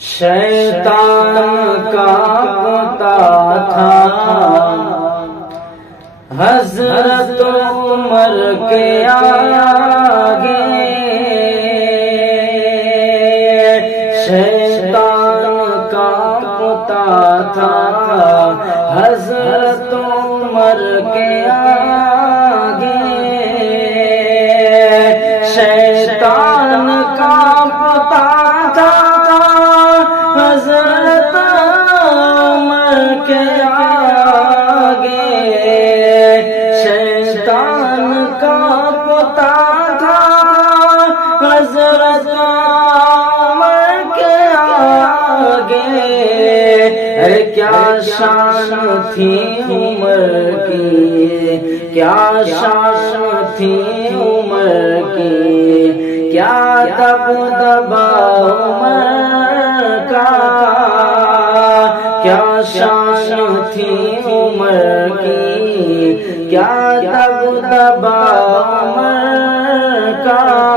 شیطان کانپتا تھا حضرت عمر کے آگے، شیطان کانپتا تھا حضرت عمر کے آگے، شیطان کانپتا تھا حضرت عمر کے آگے، شیطان کانپتا تھا حضرت عمر کے آگے۔ ارے کیا شان تھی عمر کی، کیا شان تھی عمر کی، کیا دبدبا عمر کا، کیا شان تھی عمر کی، کیا دبدبا عمر کا۔